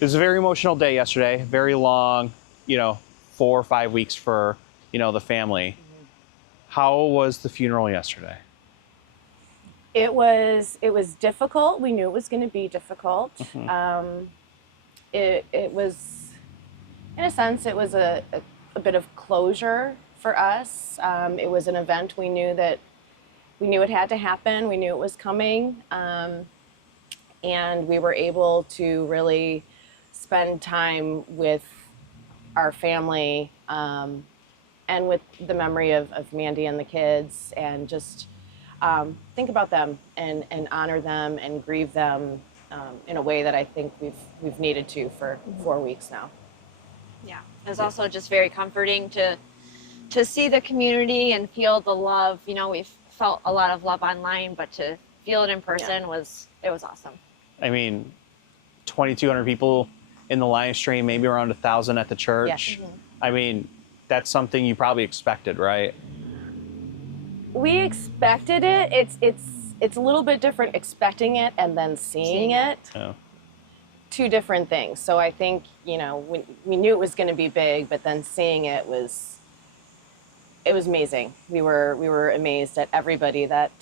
It was a very emotional day yesterday. Very long, 4 or 5 weeks for, the family. How was the funeral yesterday? It was difficult. We knew it was going to be difficult. It was, in a sense, it was a bit of closure for us. It was an event we knew it had to happen. We knew it was coming. And we were able to really spend time with our family and with the memory of Mandy and the kids, and just think about them and honor them and grieve them in a way that I think we've needed to for 4 weeks now. Yeah, it was also just very comforting to see the community and feel the love. We've felt a lot of love online, but to feel it in person was awesome. I mean, 2,200 people in the live stream, maybe around 1,000 at the church. Yes. I mean, that's something you probably expected, right? We expected it. It's a little bit different expecting it and then seeing it. Oh. Two different things. So I think, we knew it was going to be big, but then seeing it was amazing. We were amazed at everybody that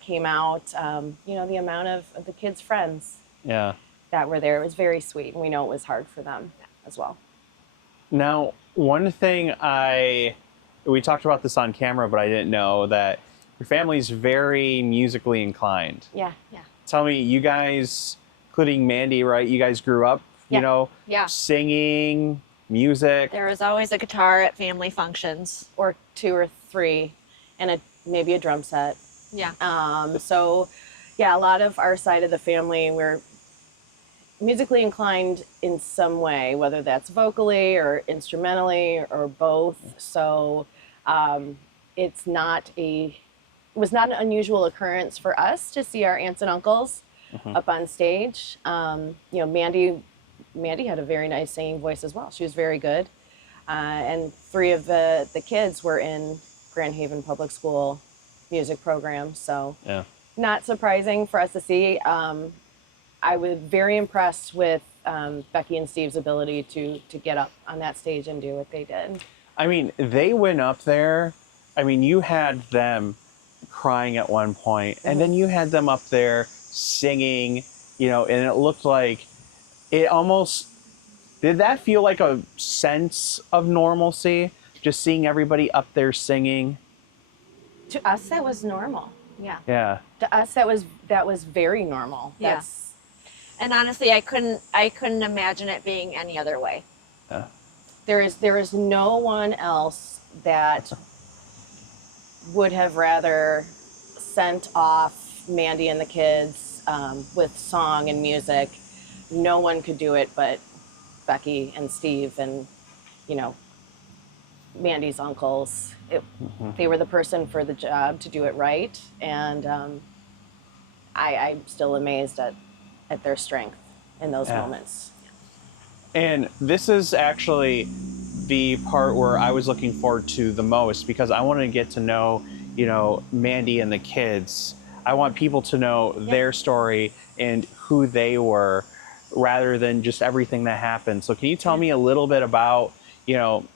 came out. The amount of the kids' friends that were there. It was very sweet, and we know it was hard for them as well. Now, one thing we talked about this on camera, but I didn't know that your family's very musically inclined. Yeah. Tell me, you guys, including Mandy, right? You guys grew up, singing, music. There was always a guitar at family functions. Or 2 or 3, and maybe a drum set. Yeah. A lot of our side of the family, we're musically inclined in some way, whether that's vocally or instrumentally or both. So it was not an unusual occurrence for us to see our aunts and uncles up on stage. Mandy had a very nice singing voice as well. She was very good. And 3 of the kids were in Grand Haven Public School music program. So not surprising for us to see. I was very impressed with Becky and Steve's ability to get up on that stage and do what they did. I mean, they went up there. I mean, you had them crying at one point, and then you had them up there singing, and it looked like it almost, did that feel like a sense of normalcy, just seeing everybody up there singing? To us, that was normal. Yeah. To us, that was very normal. Yeah. And honestly, I couldn't imagine it being any other way. Yeah. There is no one else that would have rather sent off Mandy and the kids with song and music. No one could do it but Becky and Steve and, Mandy's uncles. They were the person for the job to do it right. And I'm still amazed at their strength in those moments. And this is actually the part where I was looking forward to the most, because I wanted to get to know, Mandy and the kids. I want people to know their story and who they were, rather than just everything that happened. So can you tell me a little bit about,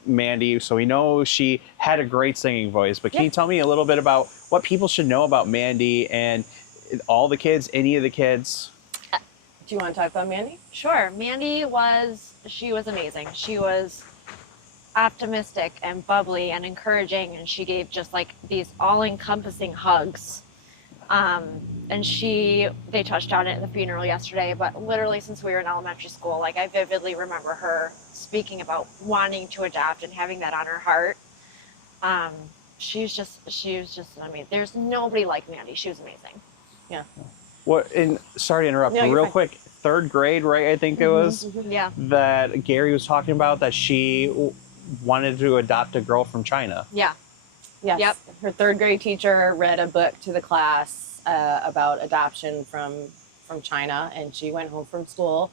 Mandy? So we know she had a great singing voice, but can you tell me a little bit about what people should know about Mandy and all the kids, any of the kids? Do you want to talk about Mandy? Sure. Mandy was amazing. She was optimistic and bubbly and encouraging, and she gave just like these all-encompassing hugs. And they touched on it in the funeral yesterday, but literally since we were in elementary school, like I vividly remember her speaking about wanting to adopt and having that on her heart. She was just amazing. There's nobody like Mandy. She was amazing. Yeah. What? And sorry to interrupt, but real quick, 3rd grade, right? I think it was. Yeah. That Gary was talking about, that she wanted to adopt a girl from China. Yeah. Yes. Yep. Her 3rd grade teacher read a book to the class about adoption from China, and she went home from school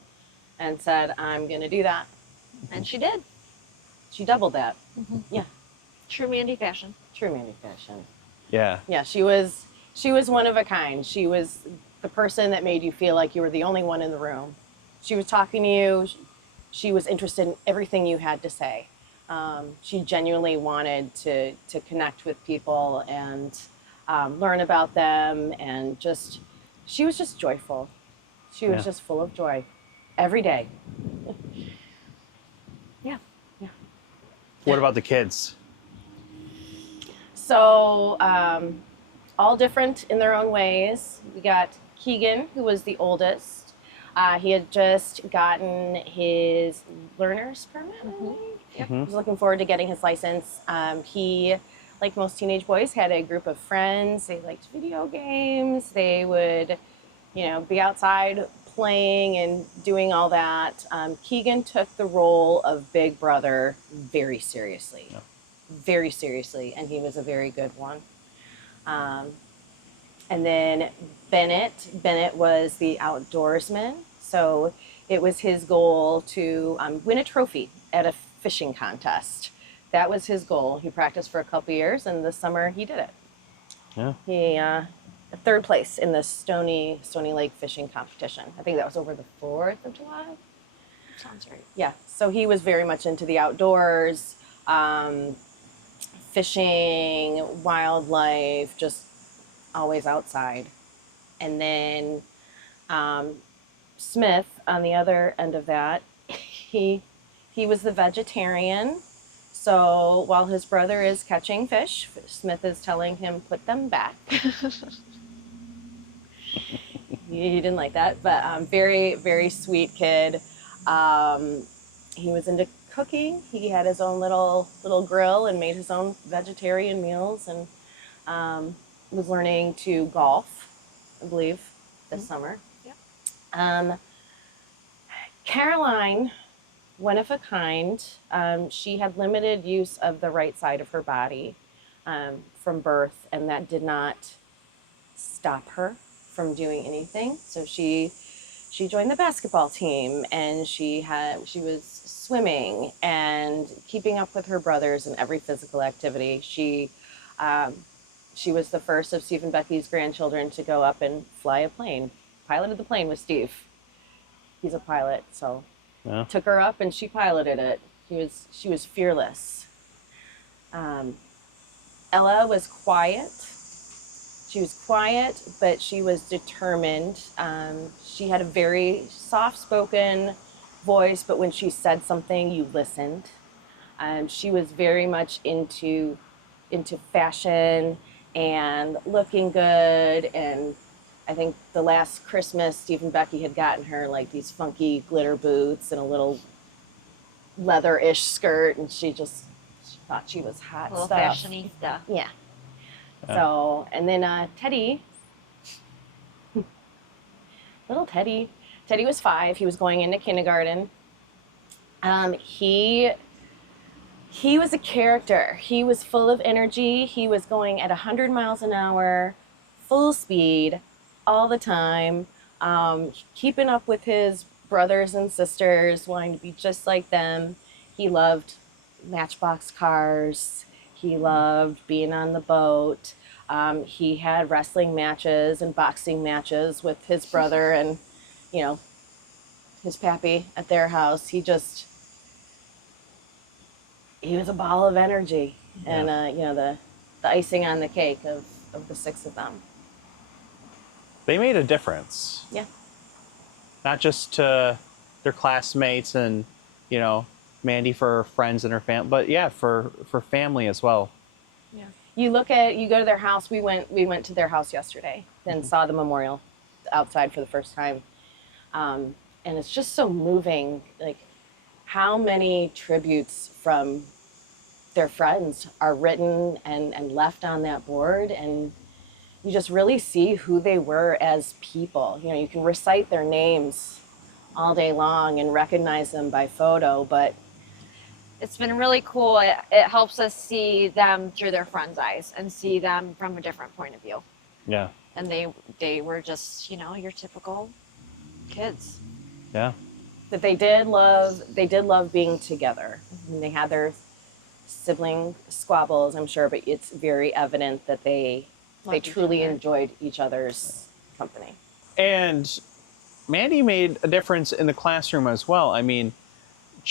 and said, "I'm going to do that," and she did. She doubled that. Yeah. True Mandy fashion. True Mandy fashion. Yeah. Yeah. She was one of a kind. She was the person that made you feel like you were the only one in the room. She was talking to you. She was interested in everything you had to say. She genuinely wanted to connect with people and learn about them, and she was just joyful. She was just full of joy every day. Yeah. Yeah. What about the kids? So, all different in their own ways. We got Keegan, who was the oldest. He had just gotten his learner's permit, I think. Yep. He was looking forward to getting his license. He, like most teenage boys, had a group of friends. They liked video games. They would, be outside playing and doing all that. Keegan took the role of big brother very seriously. Yeah. Very seriously, and he was a very good one. And then Bennett was the outdoorsman, so it was his goal to win a trophy at a fishing contest. That was his goal. He practiced for a couple years, and this summer he did it. Yeah. He third place in the Stony Lake fishing competition. I think that was over the 4th of July. Sounds right. Yeah, so he was very much into the outdoors, fishing, wildlife, just always outside. And then Smith, on the other end of that, he was the vegetarian. So while his brother is catching fish, Smith is telling him, put them back. He didn't like that, but very, very sweet kid. He was into cooking. He had his own little grill and made his own vegetarian meals, and was learning to golf, I believe, this summer. Yeah. Caroline, one of a kind. She had limited use of the right side of her body from birth, and that did not stop her from doing anything. So she joined the basketball team, and she was swimming and keeping up with her brothers in every physical activity. She was the first of Steve and Becky's grandchildren to go up and fly a plane. Piloted the plane with Steve. He's a pilot, so took her up and she piloted it. She was fearless. Ella was quiet. She was quiet, but she was determined. She had a very soft-spoken voice, but when she said something, you listened. She was very much into fashion and looking good. And I think the last Christmas, Steve and Becky had gotten her like these funky glitter boots and a little leather-ish skirt, and she thought she was hot Little stuff. fashionista. Yeah. So, and then Teddy, little Teddy was 5. He was going into kindergarten. He was a character. He was full of energy. He was going at 100 miles an hour, full speed, all the time, keeping up with his brothers and sisters, wanting to be just like them. He loved Matchbox cars. He loved being on the boat. He had wrestling matches and boxing matches with his brother and, his pappy at their house. He was a ball of energy. And, the icing on the cake of the 6 of them. They made a difference. Yeah. Not just to their classmates and, Mandy for her friends and her family, but for family as well. Yeah. You go to their house. We went to their house yesterday and saw the memorial outside for the first time. And it's just so moving, like how many tributes from their friends are written and left on that board, and you just really see who they were as people. You can recite their names all day long and recognize them by photo, but it's been really cool. It helps us see them through their friends' eyes and see them from a different point of view. Yeah. And they were just, your typical kids. Yeah. That they did love being together. And they had their sibling squabbles, I'm sure, but it's very evident that they truly enjoyed each other's company. And Mandy made a difference in the classroom as well. I mean,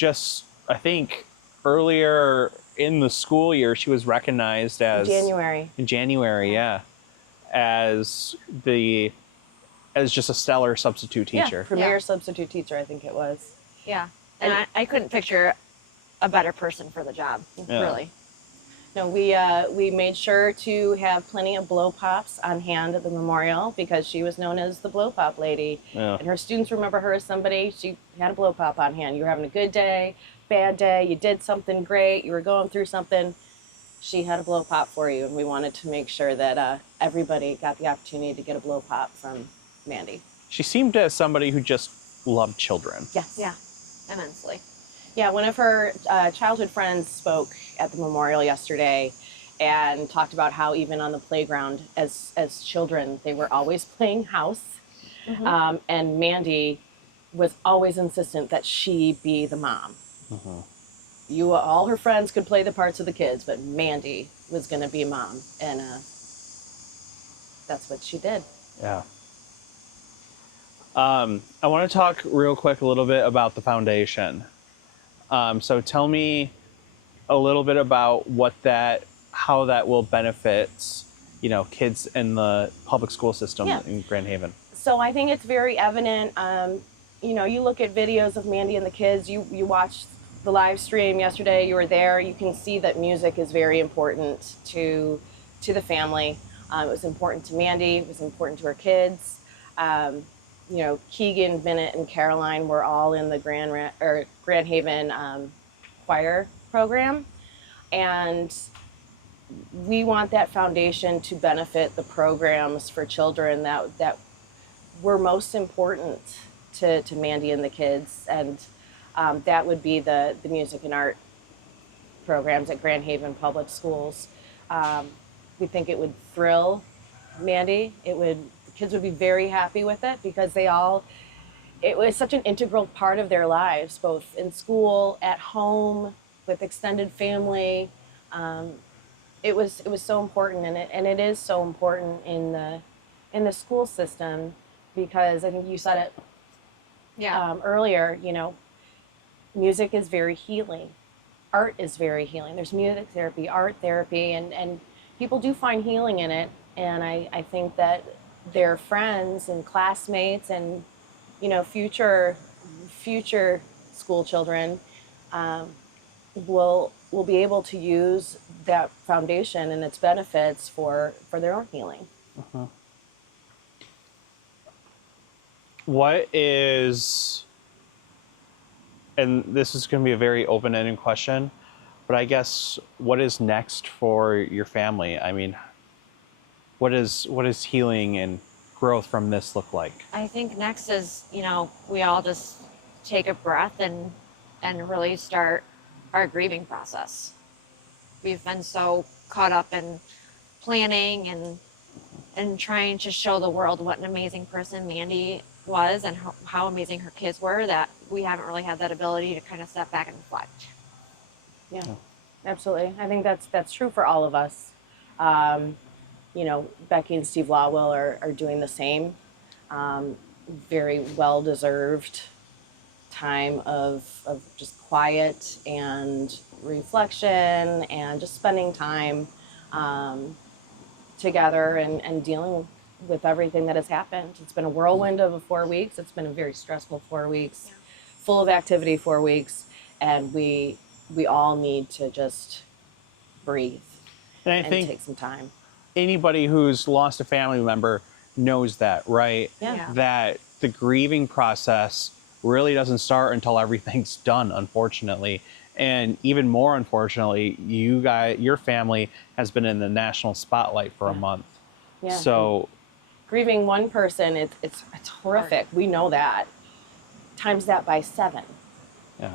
I think earlier in the school year, she was recognized as January. in January, yeah, as just a stellar substitute teacher. Yeah, premier Yeah. substitute teacher, I think it was. Yeah. And I couldn't picture a better person for the job, Yeah. really. No, we made sure to have plenty of blow pops on hand at the memorial because she was known as the blow pop lady. Yeah. And her students remember her as somebody, she had a blow pop on hand. You were having a good day, bad day, you did something great, you were going through something, she had a blow pop for you. And we wanted to make sure that everybody got the opportunity to get a blow pop from Mandy. She seemed as somebody who just loved children. Yes. Yeah, immensely. Yeah, one of her childhood friends spoke at the memorial yesterday and talked about how even on the playground as children, they were always playing house. Mhm. And Mandy was always insistent that she be the mom. All her friends could play the parts of the kids, but Mandy was going to be mom. And that's what she did. Yeah. I want to talk real quick a little bit about the foundation. So tell me a little bit about how that will benefit, kids in the public school system in Grand Haven. So I think it's very evident. You look at videos of Mandy and the kids. You watched the live stream yesterday. You were there. You can see that music is very important to the family. It was important to Mandy. It was important to her kids. Keegan, Bennett, and Caroline were all in the Grand Haven choir program, and we want that foundation to benefit the programs for children that were most important to Mandy and the kids, and that would be the music and art programs at Grand Haven Public Schools. We think it would thrill Mandy. The kids would be very happy with it because it was such an integral part of their lives, both in school, at home, with extended family. It was so important, and it is so important in the school system because I think you said it earlier. Music is very healing, art is very healing. There's music therapy, art therapy, and people do find healing in it. And I think that their friends and classmates and future school children will be able to use that foundation and its benefits for their own healing. What is, and this is going to be a very open-ended question, but I guess what is next for your family? I mean, what is healing and growth from this look like? I think next is, we all just take a breath and really start our grieving process. We've been so caught up in planning and trying to show the world what an amazing person Mandy was and how amazing her kids were that we haven't really had that ability to kind of step back and reflect. Yeah, absolutely. I think that's true for all of us. Becky and Steve Lawwell are doing the same. Very well-deserved time of just quiet and reflection and just spending time together and dealing with everything that has happened. It's been a whirlwind of 4 weeks. It's been a very stressful 4 weeks, full of activity 4 weeks, and we all need to just breathe and take some time. Anybody who's lost a family member knows that, right? Yeah. That the grieving process really doesn't start until everything's done, unfortunately. And even more unfortunately, your family has been in the national spotlight for a month. Yeah. So grieving one person, it's horrific. We know that. Times that by 7. yeah.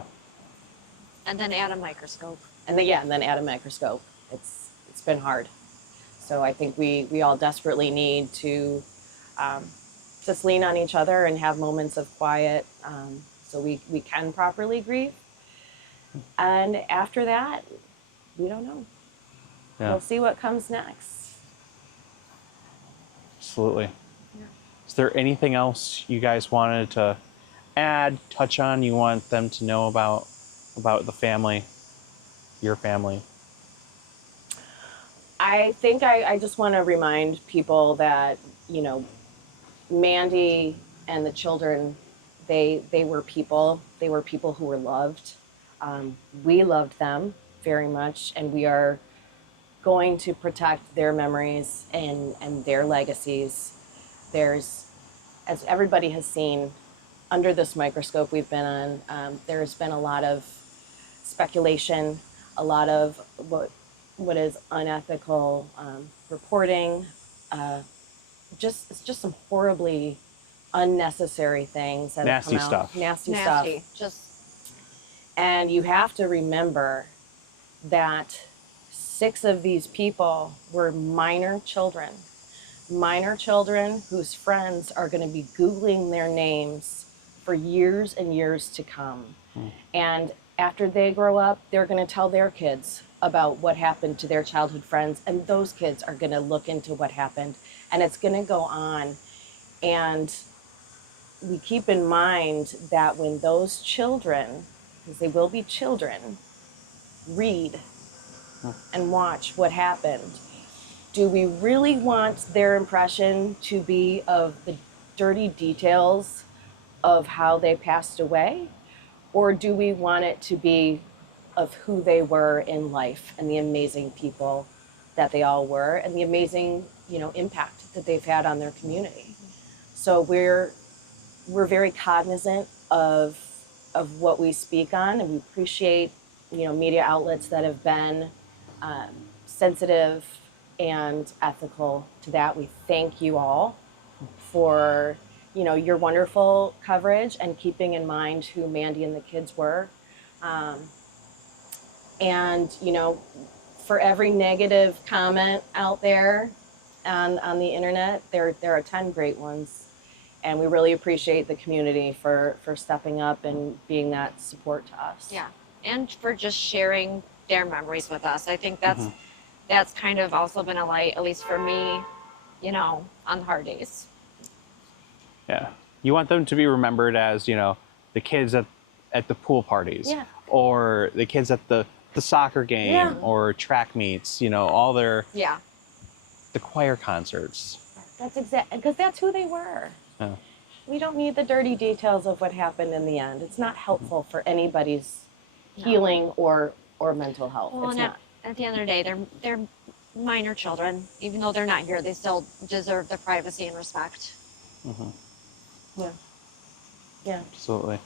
And then add a microscope. And then add a microscope. It's been hard. So I think we all desperately need to just lean on each other and have moments of quiet so we can properly grieve. And after that, we don't know. Yeah. We'll see what comes next. Absolutely. Yeah. Is there anything else you guys wanted to add, touch on, you want them to know about the family, your family? I think I just want to remind people that, Mandy and the children, they were people. They were people who were loved. We loved them very much, and we are going to protect their memories and their legacies. There's, as everybody has seen, under this microscope we've been on, there's been a lot of speculation, a lot of what is unethical reporting, just some horribly unnecessary things that Nasty have come out. stuff. Nasty stuff. Just And you have to remember that 6 of these people were minor children whose friends are going to be Googling their names for years and years to come. And after they grow up, they're going to tell their kids about what happened to their childhood friends, and those kids are going to look into what happened, and it's going to go on. And we keep in mind that when those children, because they will be children, read and watch what happened, do we really want their impression to be of the dirty details of how they passed away? Or do we want it to be of who they were in life and the amazing people that they all were and the amazing, impact that they've had on their community? So we're very cognizant of what we speak on, and we appreciate, media outlets that have been sensitive and ethical to that. We thank you all for, your wonderful coverage and keeping in mind who Mandy and the kids were. And, for every negative comment out there on the internet, there are 10 great ones. And we really appreciate the community for stepping up and being that support to us. yeah, and for just sharing their memories with us. I think that's kind of also been a light, at least for me, on the hard days. Yeah. You want them to be remembered as, the kids at the pool parties. Yeah. Or the kids at the soccer game. Yeah. Or track meets, all their, Yeah. the choir concerts. That's exactly, because that's who they were. Yeah. We don't need the dirty details of what happened in the end. It's not helpful for anybody's healing or mental health. Well, it's not. at the end of the day, they're minor children. Even though they're not here, they still deserve the privacy and respect. Mm-hmm. Yeah. Yeah. Absolutely.